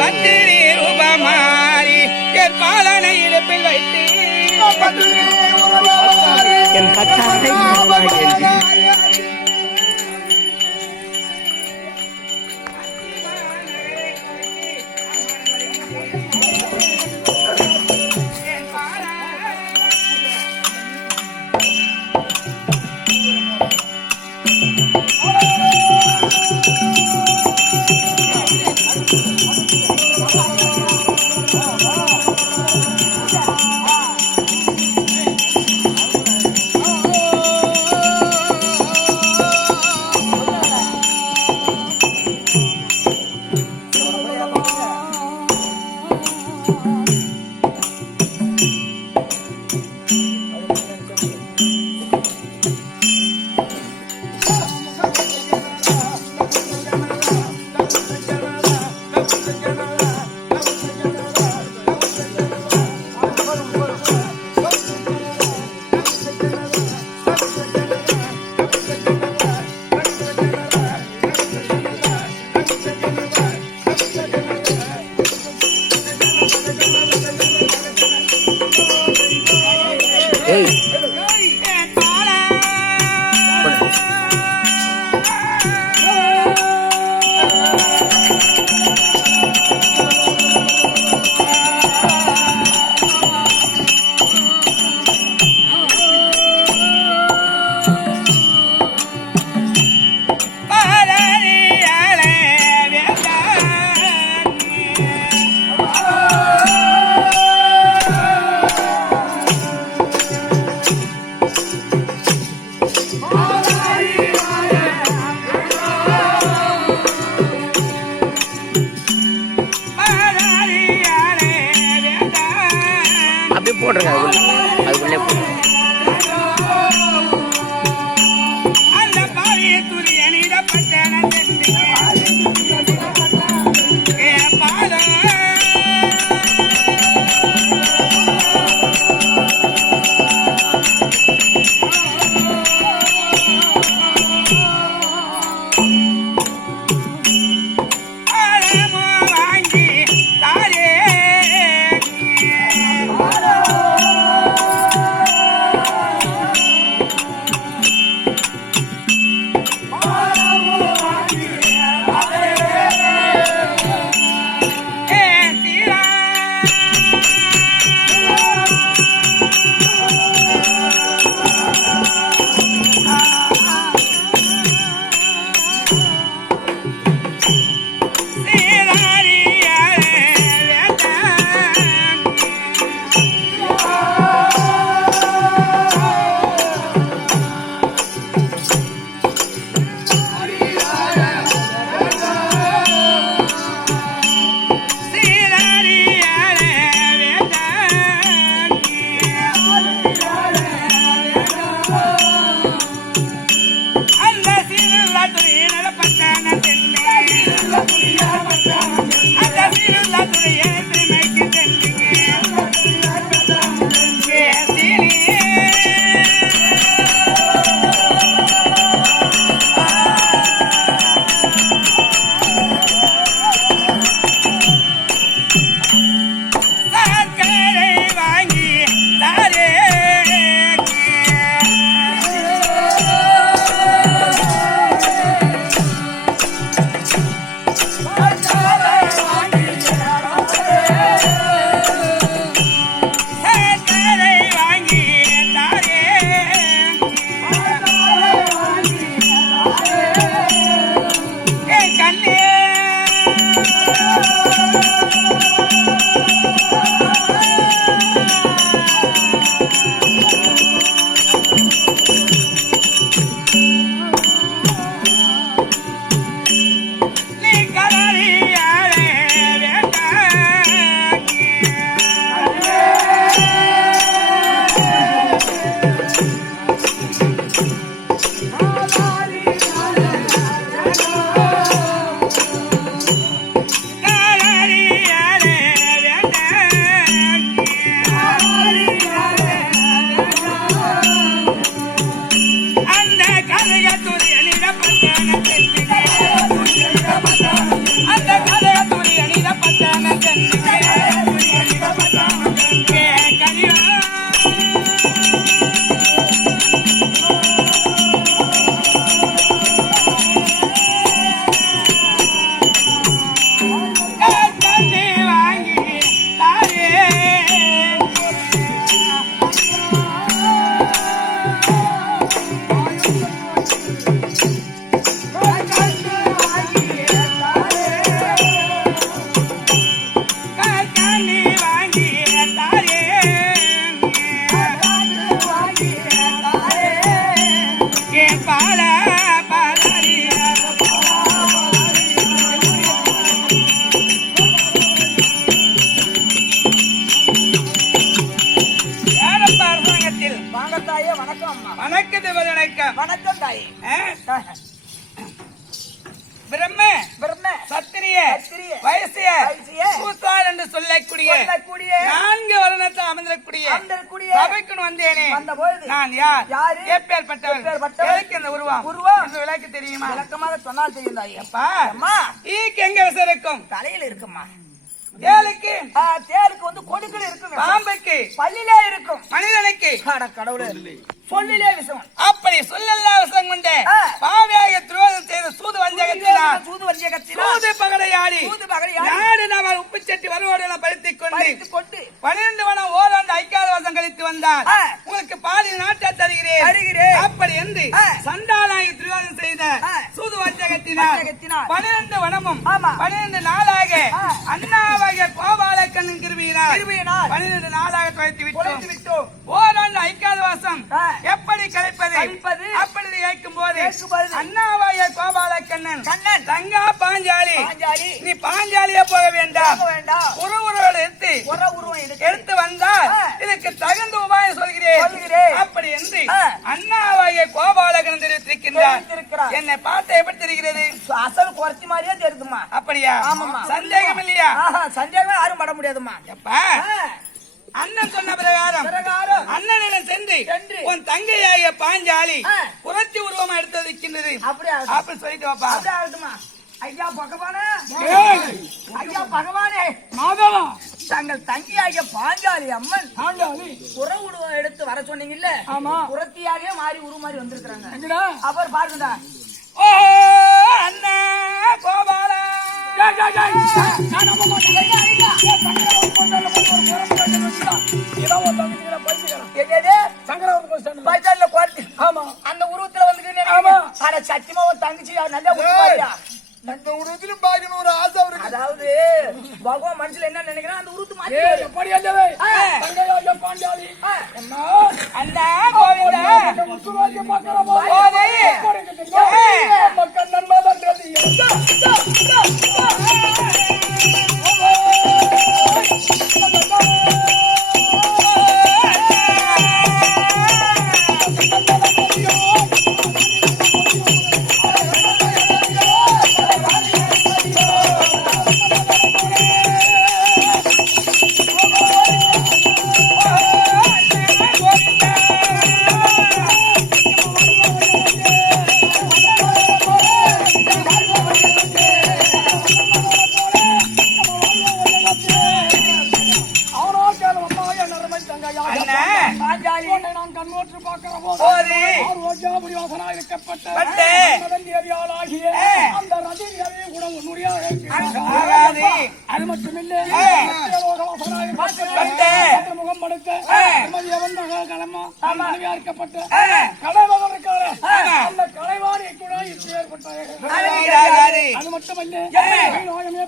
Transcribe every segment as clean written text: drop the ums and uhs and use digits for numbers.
பத்திரி ரூபமாரி என் பாலனை இடுப்பில் வைத்து என் பட்டாரை அந்த கதைய துணி அணித பட்டான வணக்கம் தாயே. பிரம்ம சத்திரிய வைசிய சூத்ரார் என்று சொல்லக்கூடிய 4 வருணத்தை அமர்ந்திருக்கூடிய சபைக்கு வந்தேனே. நான் யார்? எப்பேற்பட்டவன்? இந்த உருவம் என்று விளக்கு தெரியுமா? விளக்கமாக சொன்னால் தெரியும் தாயே. ஈக்கு எங்க விசரிக்கும்? தலையில் இருக்குமா? தேலுக்கு வந்து கொடுக்கல இருக்கும். பாம்புக்கு பல்லிலே இருக்கும். மனிதனுக்கு கடவுளே சொல்லிலே விஷம். அப்படி சொல்லல்லா விஷம் கொண்ட பாவியாக துரோகம் செய்த சூது வஞ்சகத்தினால் சூது பகடையாடி நாடு நாம உப்பு சட்டி வருவோடு படுத்திக் கொண்டு 12 வனம் ஓராண்டு ஐக்காத வருஷம் கழித்து வந்தால் உங்களுக்கு பாலில் நாட்டை தருகிறேன் அப்படி என்று சண்டாளாகி துரோகம் செய்த சூது வஞ்சகத்தினால் 12 வனமும் 12 நாளாக அண்ணாவாகிய கோபாலக்கண்ணன் கிருபியினால் 12 நாளாக தொலைத்து விட்டோம். ஓராண்டு ஐக்காத வருஷம் எப்படி கலைப்பது அப்படி கேட்கும் போது அண்ணாவாய கோபாலக்கண்ணன் தங்கா பாஞ்சாலி நீ பாஞ்சாலியா போக வேண்டாம் உருவரோடு எடுத்து வந்தால் இதுக்கு தகுந்த உபாயம் சொல்கிறேன் அப்படி என்று அண்ணாவாய கோபாலக்கண்ணன் தெரிவித்திருக்கின்றார். என்னை பார்த்து எப்படி தெரிகிறது? அசல் குறைச்சி மாதிரியே தெரியுதுமா? அப்படியா? சந்தேகம் இல்லையா? சந்தேகமே யாரும் பட முடியாதுமா. எப்பா அண்ணன் சொன்ன பிரகாரம் அண்ணனிடம் சென்று உன் தங்கையாகிய பாஞ்சாலி புரட்சி உருவமா எடுத்திருக்கின்றது அப்படி சொல்லிட்டு வாப்பா. ஐயா பகவானே, ஐயா பகவானே, தங்கள் தங்கியாகிய பாஞ்சாலி அம்மன் புற உருவம் எடுத்து வர சொன்னீங்கல்ல, புறத்தியாகவே மாறி உருவ மாதிரி வந்திருக்கிறாங்க. அவர் பாருங்கடா. ஓ அண்ணா கோபாலா அந்த உருவத்துல வந்து சத்தியமா தங்கச்சி நல்லா அந்த உருவத்திலும் பாக்கணும் ஒரு ஆசை இருக்கு. அதாவது பகவான் மனசுல என்ன நினைக்கிறேன் அந்த உருவத்து மாதிரி பாண்டாளி அண்ணா கோவிந்தா மக்கள் நன்மாதான் அது மட்டுமில்ல முகம் படுத்த இருக்கப்பட்ட கலைவாணி இருக்காரு. அந்த கலைவாணி கூட ஏற்பட்டார்கள். அது மட்டுமல்ல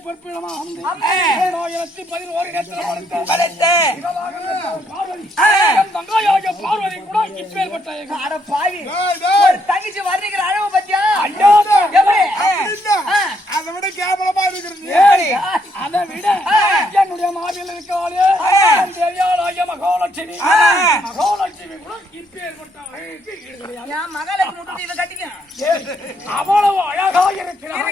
பொறுப்பிடமா 1111 தங்காயாக பார்வதி கூட இப்பேற்பட்டார்கள். தங்கச்சி வர்றீங்கிற அளவு பத்தியா அதை விட கேவலமா இருக்கிறது. அதை விட என்னுடைய மாவியில் இருக்காளே தெரியாளாகிய மகாலட்சுமி கூட இப்பேற்பட்டவர்களுக்கு மகாலட்சுமி கட்டிக்க அவ்வளவு அழகாக இருக்கிறார்.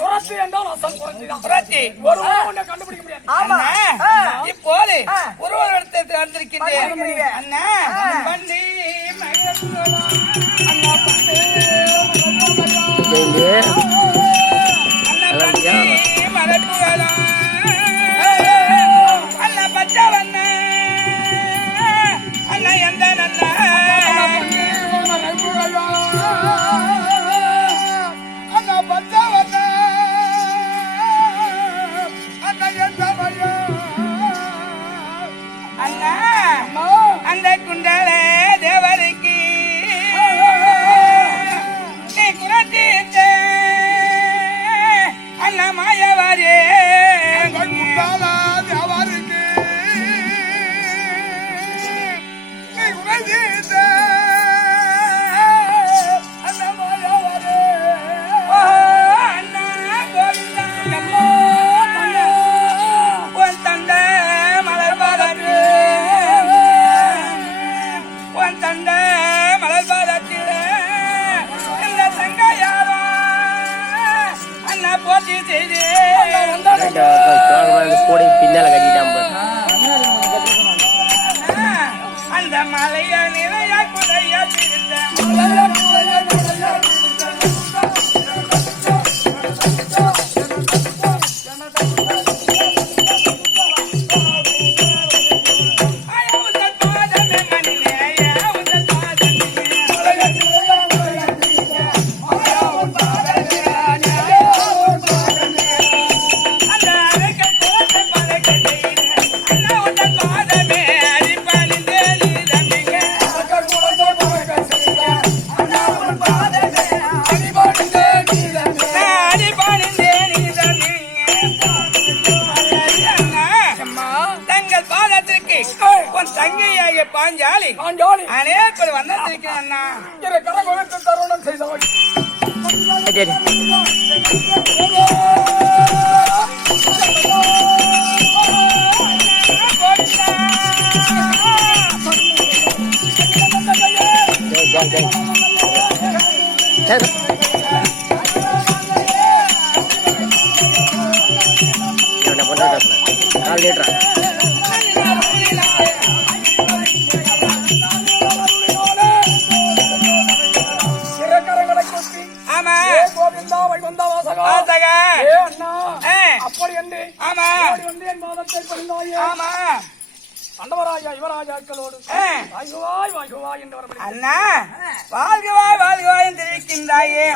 புரட்சி என்றால் அசல் புரட்சி ஒரு ஒன்றை கண்டுபிடிக்க முடியாது. இப்போது ஒருவரிடத்தை வந்திருக்கின்றேன். அண்ணா பண்டி அண்ணா ஆட்சி செய்து பின்னால கட்டிட்டான் அந்த மலைய நிறைய குறைய திருந்த பாஞ்சாலி அநேக வந்திருக்கிறேன் அண்ணா தருணம் செய்தவன் அப்படி என்று என் மாதத்தை பணிந்தாயே அண்டவராஜா யுவராஜாக்களோடு வாய்குவாய் வாய்குவாய் என்று வரப்படி அண்ணா வாழ்கவாய் வாழ்கவாய் என்று தெரிவிக்கின்றாயே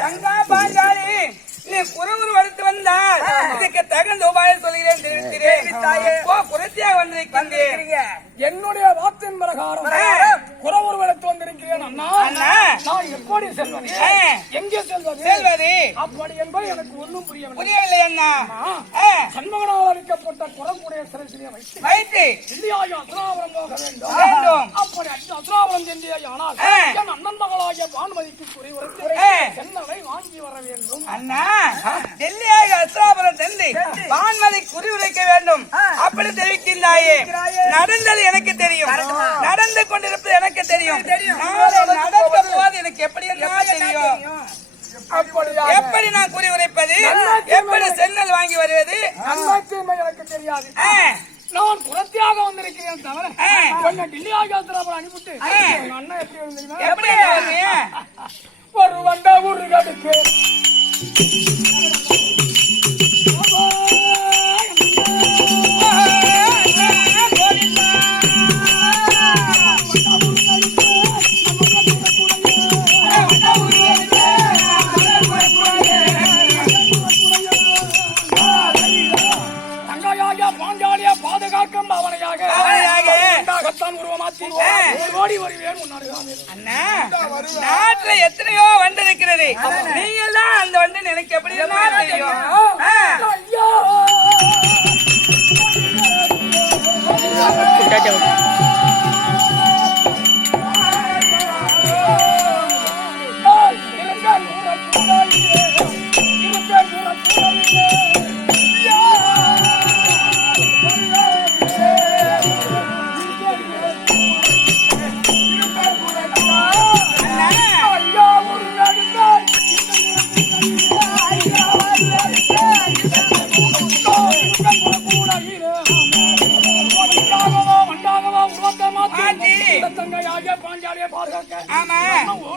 கங்கா பாஞ்சாலி நீ குறவுரு வளர்த்து வந்தால் இதுக்கு தகுந்த உபாயம் சொல்கிறேன் தெரிவிக்கிறேன் புரட்சியாக வந்திருக்கிறீங்க என்னுடைய வார்த்தையின் பிரகாரம் குறவுரு வளர்த்து வந்திருக்கிறேன் அண்ணா நான் எப்படி செல்வது எங்கே செல்வது அப்படி என்பது எனக்கு ஒன்றும் புரியவில்லை அண்ணா சண்முகனால் அளிக்கப்பட்ட குறவுடைய சிறைசிலே வைத்து இல்லையாய் அசுராபுரம் போக வேண்டும் அப்படி அசுராபுரம் சென்றியானால் என் அண்ணன் மகளாகிய பானுமதிக்கு குறைவுறுத்து சென்னவை வாங்கி வர வேண்டும் அண்ணா டெல்லியாக அசுராபுரம் சென்று பான்மதி குறிவுரைக்க வேண்டும் அப்படி தெரிவிக்கின்றாயே நடந்தது எனக்கு தெரியும் நடந்து கொண்டிருப்பது எனக்கு தெரியும் நடந்த போது எனக்கு எப்படி தெரியும் எப்படி நான் குறி உரைப்பது எப்படி சென்னல் வாங்கி வருவது எனக்கு தெரியாது நான் புரட்சியாக வந்திருக்கிறேன் தவிர கொஞ்சம் டில்லியாக அனுப்பிட்டு அண்ணன் எப்படி ஒரு வண்டா ஊரு கடுக்கு பாதுகாக்கும் அவனையாக ஓடி வருவேன் அண்ணா நாட்டுல எத்தனையோ வண்டு இருக்கிறது நீங்க எல்லாம் அந்த வண்டு எனக்கு எப்படி தெரியும்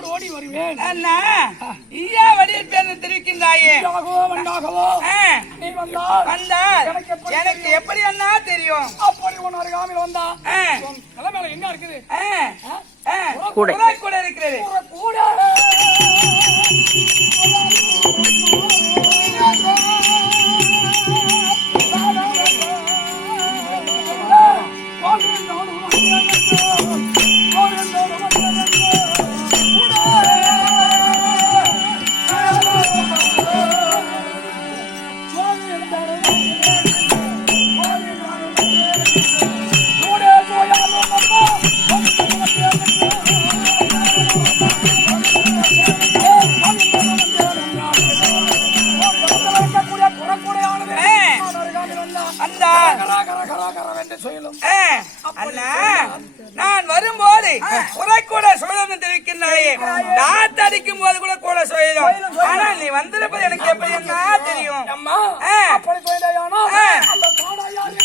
ஓடி வருவேன் அண்ணா ஐயா வடிவத்தை தெரிவிக்கின்றாயே நீ வந்தால் எனக்கு எப்படி அண்ணா தெரியும் அப்படி உன் அருகாமையில் வந்தா தலைமையில என்ன இருக்குது கூட இருக்கிறது கூட நான் வரும்போது கூட சுழலும் தெரிவிக்கின்றாயே காத்தடிக்கும் போது கூட சுழலும் ஆனா நீ வந்திருப்பது எனக்கு எப்படி என்ன தெரியும் தெரியும். அம்மா அப்படி போயிடையானா அந்த தாடாயார்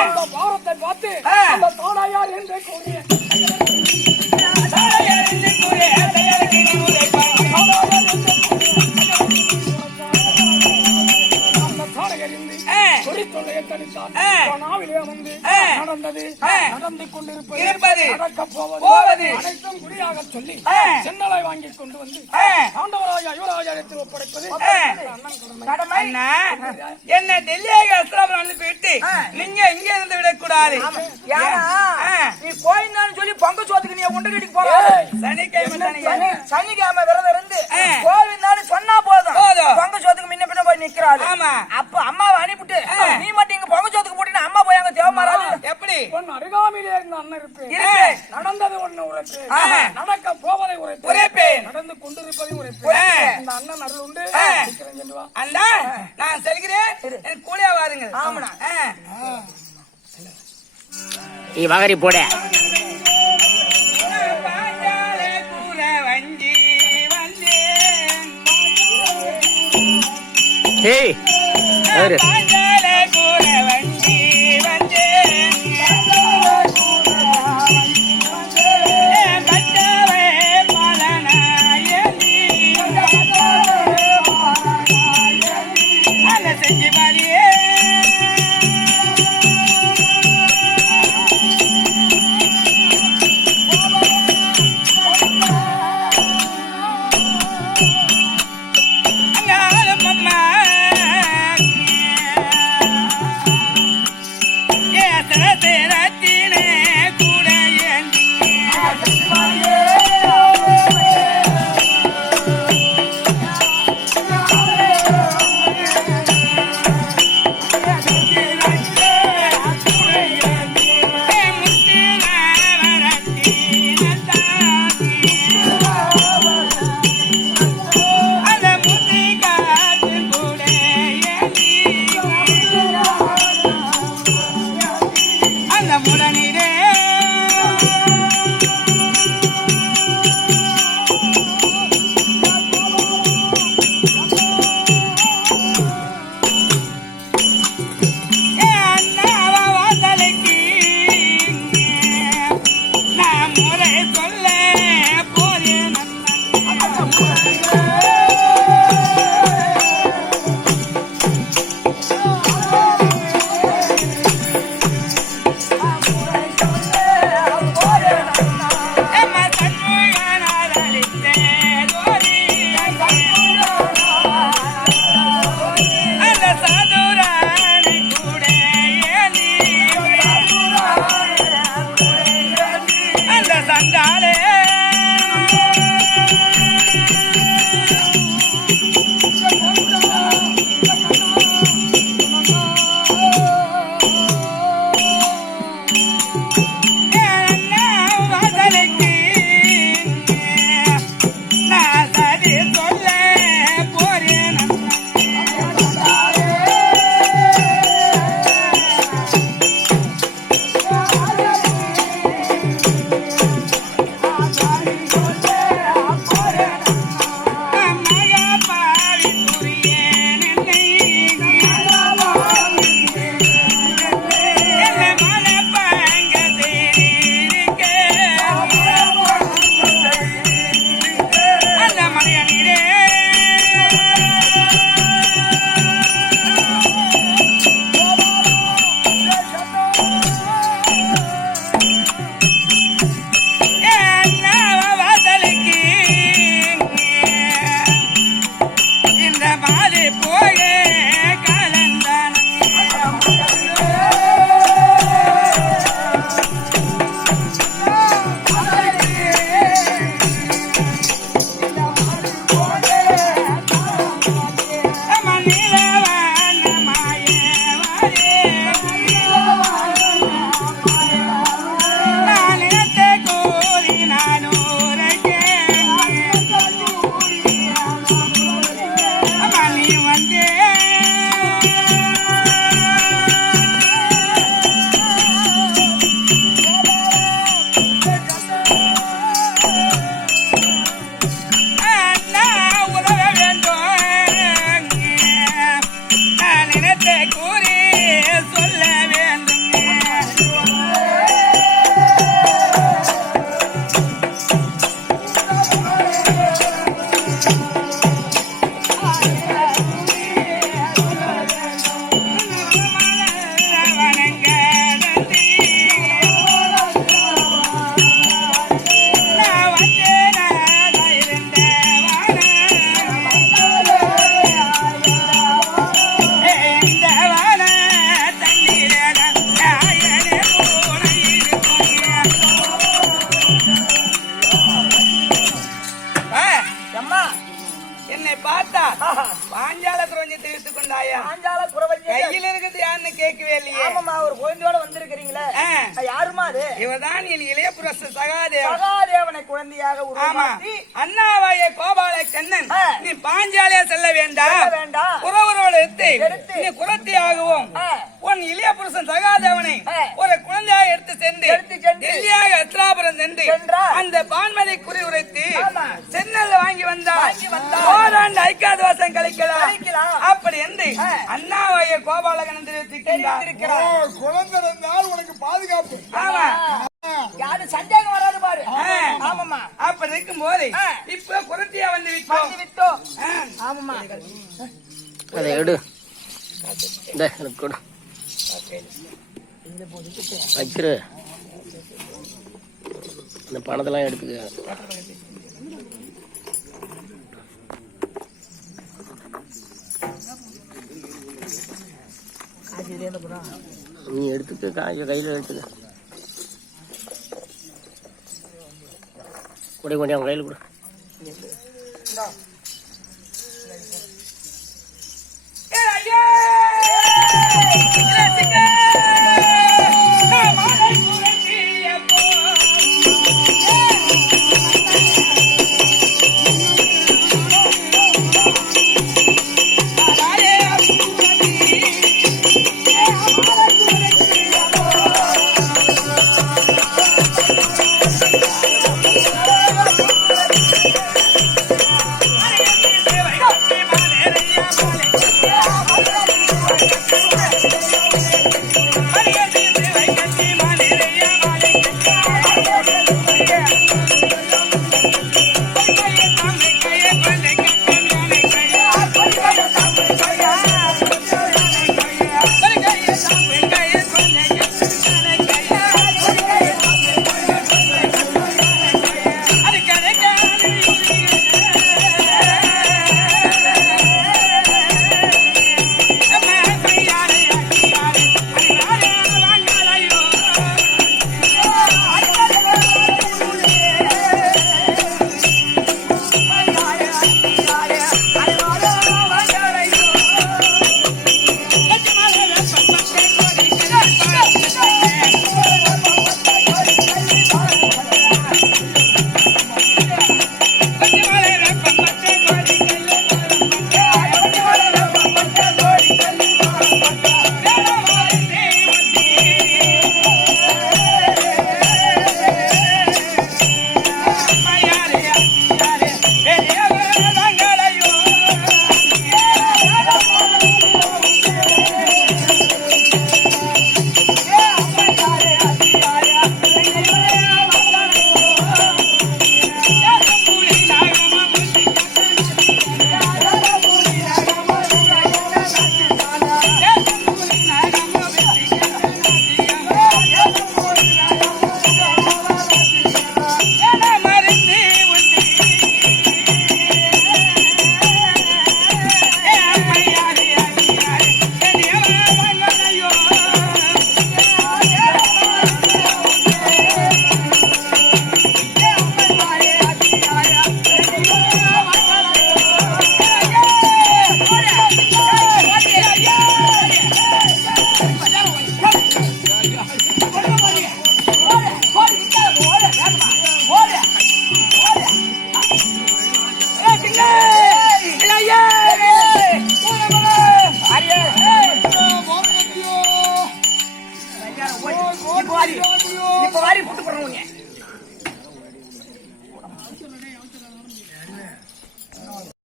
என்ற பாரத்தை பார்த்து அந்த தாடாயார் என்று கூறிய நடந்து கொண்டிருப்பது நடக்கப் போவது அனைத்தும் குறியாக சொல்லி சென்னலை வாங்கி கொண்டு வந்து ஆண்டவராய யுவராஜத்தில் ஒப்படைப்பது என்ன டெல்லியாக அஸ்திராபுரம் அனுப்பிவிட்டு நீங்க இங்க இருந்து விடக்கூடாது. நீ போயின்னு சொல்லி பொங்க சோத்துக்கு நீ உண்டு கட்டிக்கு போற சனிக்கிழமை விரதம் இருந்து கோவிந்தாலும் சொன்னா போதும் பொங்க சோத்துக்கு முன்ன பின்ன போய் நிக்கிறாரு. அப்ப அம்மாவை அனுப்பிட்டு நீ மட்டும் இங்க பொங்க சோத்துக்கு போட்டு அம்மா போய் அங்க தேவமாறாது எப்படி ஒன்னு அருகாமையிலே இருந்த அண்ணன் இருப்பேன் நடந்தது ஒண்ணு உரைப்பேன் நடக்க போவதை உரைப்பேன் நடந்து கொண்டிருப்பதை உரைப்பேன் இந்த அண்ணன் அருள் உண்டு அண்ணா நான் செல்கிறேன் கூலியா வாருங்க. ஆமாண்ணா நீ வகரி போட ஏய் போயே கலந்தான் என்னை பார்த்தா பாஞ்சால குறைஞ்சி தெரிவித்துக் கொண்டாயா ஆஞ்சால குறவஞ்சி கையில் இருக்குது யாருன்னு கேட்கவே இல்லையே ஆமாமா ஒரு குழந்தையோட வந்திருக்கிறீங்களே யாருமா அது இவதான் என் இளைய புரச சகாதேவன் சகாதேவனை குழந்தையாக ஆமா உருவாக்கி அண்ணாவாய கோபால கண்ணன் நீ பாஞ்சாலியா செல்ல வேண்டாம் வேண்டாம் குறவரோடு எடுத்து நீ குரத்தியாகவும் உன் இளைய புருஷன் சகாதேவனை ஒரு குழந்தையாக எடுத்து சென்று டெல்லியாக அத்ராபுரம் சென்று அந்த பான்மதி குறி உரைத்து சென்னல் வாங்கி வந்தார் ஓராண்டு ஐக்காத வாசம் கழிக்கலாம் அப்படி என்று அண்ணாவாய கோபாலகனன் தெரிவித்திருக்கிறார். குழந்தை இருந்தால் உனக்கு பாதுகாப்பு. ஆமா யாரும் சந்தேகம் வராது பாரு. ஆமாமா அப்படி இருக்கும் போது இப்ப குரத்தியா வந்து விட்டோம். ஆமாமா அதை எடு இந்த எனக்கு கொடு வச்சிரு இந்த பணத்தெல்லாம் எடுத்துக்க நீ எடுத்துக்க காசு கையில் எடுத்துக்க கொடி கொண்டு அவன் கையில் கொடு